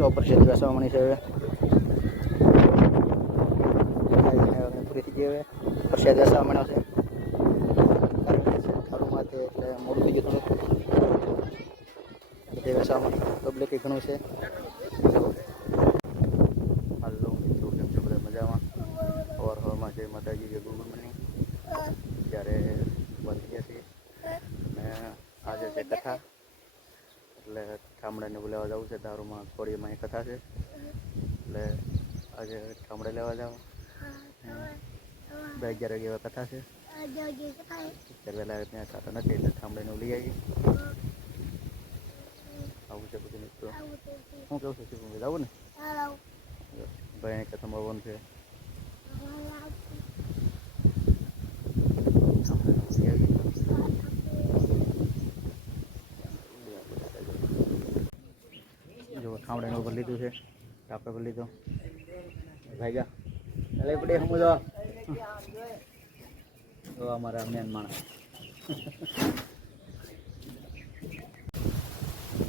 જો પ્રસિદ્ધ બેસવામણી છે હવે. પૂરી થઈ ગઈ હવે. પ્રસાદ બેસવામણ્યો છે. સારુંમાં તે એટલે ઘણું છે હાલો મિત્રો કેમ છો બધા મજામાં અવાર હવામાં જય માતાજી જય ગુરુ મની ત્યારે બંધ ગયા છીએ અને આજે છે કથા એટલે ઠામડાને બોલાવવા જવું છે દારૂમાં કોળીમાં એક કથા છે. એટલે આજે ઠામડે લેવા જાવ બે અગિયાર વાગે એવા કથા છે. અત્યારે વહેલા ત્યાં થતા નથી એટલે ઠામડાને લઈ આવીએ આવું છે બધું મિત્રો. શું કહું છું શું જવું ને? ભાઈ કથામાં આવવાનું છે ઠામડાને લઈ આવીએ જો ઠામડાને ઉપર લીધું છે. ટાપે પર લીધો ભાઈગા એટલે પડે હું જો. તો અમારા મેન માણસ.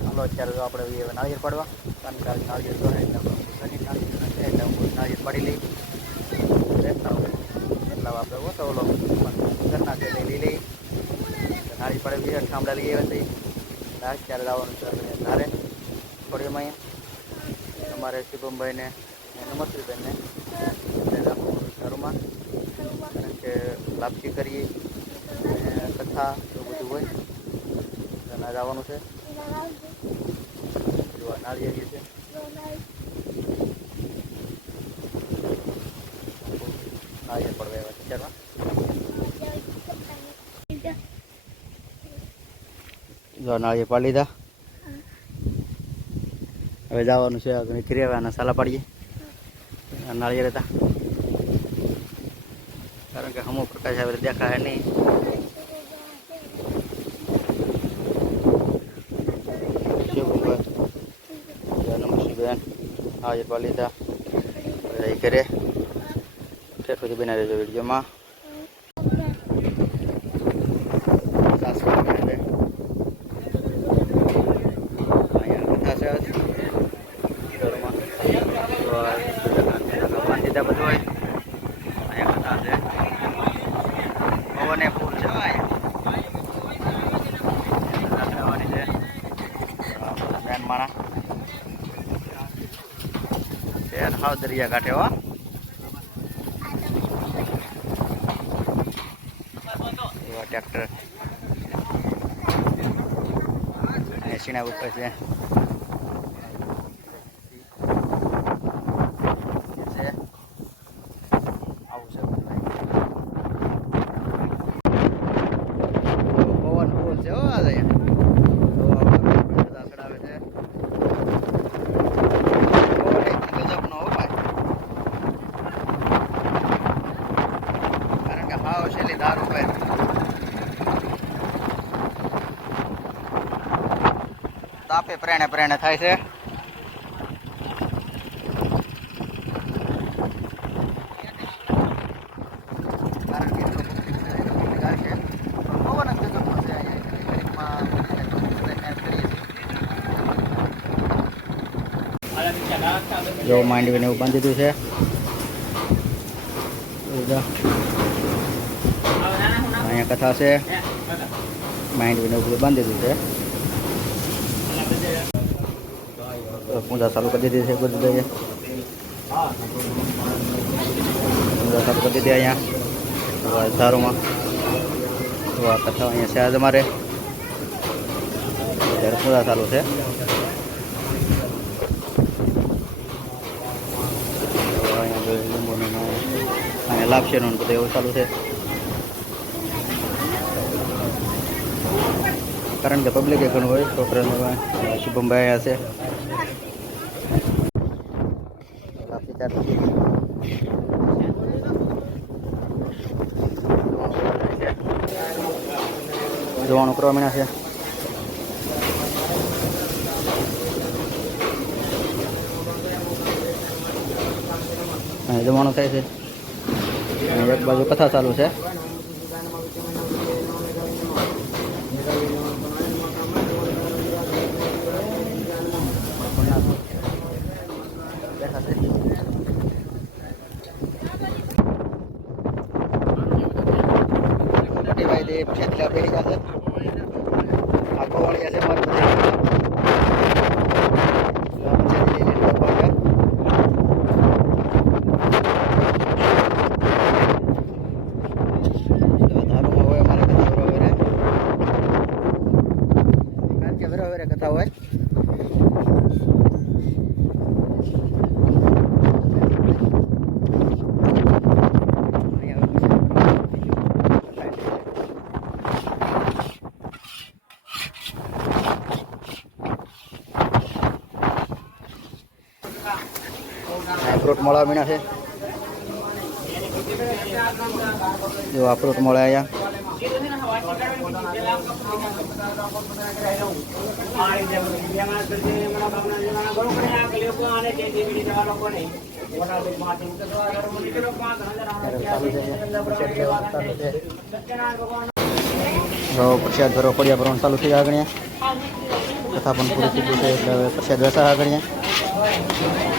હાલો, અત્યારે તો આપણે હવે નાળિયેર પાડવા. કારણ કે આજે નાળિયેર તો એટલે આપણે ઘરની નાળિયેર છે એટલે હું નાળિયેર પાડી લઈ. એટલા એટલા આપણે ઓછો ઓલો ઘરના છે એટલે લઈ લઈ. નાળી પાડી લઈએ ઠામડા લઈ આવ્યા છીએ અત્યારે લાવવાનું છે આપણે ધારે થોડીમાં અહીંયા. અમારે શિવમભાઈને અને નમસ્રીબેનને ઘરમાં કારણ કે લાપસી કરીએ કથા એવું બધું હોય. એના જવાનું છે. જોવા નાળી છે નાળિયેર પડવા એવા વિચારમાં નાળિયેર પાડી લીધા. હવે જવાનું છે આગળ ક્રિયાવાના સાલા પાડીએ. નાળિયેર હતા. કારણ કે અમુક પ્રકાશ આવે દેખાય નહીં. આજે પાડી ઘરે. ઠેર સુધી બનાવી દેજો વિડીયોમાં સાસુ બનાવે અહીંયા કથા છે આજ. ઘરમાં તો આ ભગવાન દીધા બધું હોય અહીંયા કથા છે પવને ફૂલ છે. કરવાની છે બેન માણા હાવ દરિયા કાંઠે હો. ટ્રેક્ટર. એસીના ઉપર છે આવું છે બધું પવન ફૂલ છે હો આજે તો બધા ચડાવે છે પવન એકદમ ગજબનો હો ભાઈ કારણ કે હાવ છેલ્લી દારૂ ભાઈ તાપે પ્રેણે પ્રેણે થાય છે. જ માંડવીને એવું બાંધી દીધું છે. અહીંયા કથા છે. માઇન્ડ વિને ઉપર બાંધી દીધું છે. પૂજા ચાલુ કરી દીધી છે ગુરુભાઈએ પૂજા ચાલુ કરી દીધી અહીંયા. ધારોમાં. તો આ કથા અહીંયા છે આજે મારે ત્યારે પૂજા ચાલુ છે. અહીંયા લાભ છે એવું ચાલુ છે. કારણ કે પબ્લિક ઘણું હોય છોકરાનું શુભમભાઈ હશે જોવાનું કરવા મીણા છે. જમવાનું થાય છે. એક બાજુ કથા ચાલુ છે. બેસી જશે આખો વાળી જશે હોય. ફ્રૂટ મળવા મીણા છે. જો આ મળે અહીંયા. પ્રસાદ ભરવા પડ્યા ભરવાનું ચાલુ થઈ આગળ કથા પણ પૂરી થઈ ગઈ છે, એટલે પ્રસાદ વેસા આગળ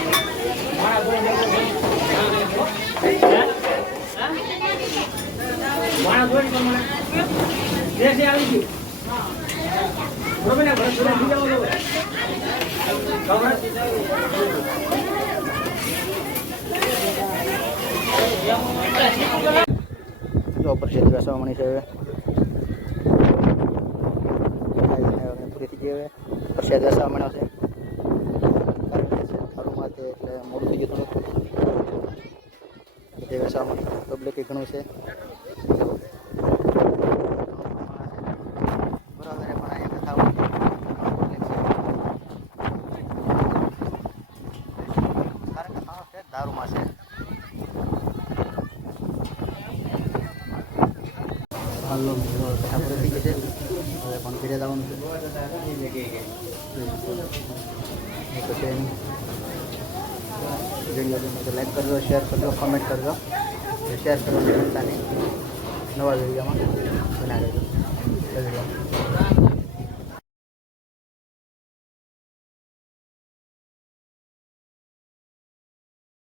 જો પ્રસાદ વેસવા મળી છે પ્રસાદ વેસવા મળ્યો છે સારું માટે એટલે મોડું થઈ ગયું થોડુંક તે વેસવા મળી પબ્લિક ઘણું છે બરાબર છે, પણ અહીંયા કથા હોય છે. public છે. સારી કથાઓ છે દારૂમાં છે હાલો મિત્રો કથા પૂરી થઈ ગઈ છે હવે પણ ઘરે જવાનું છે એ તો છે નહીં વીડિયો ગમે તો લાઈક કરજો શેર કરજો કમેન્ટ કરજો. શેર કરવાની જનતાને નવા વિડીયોમાં બનાવી દેજો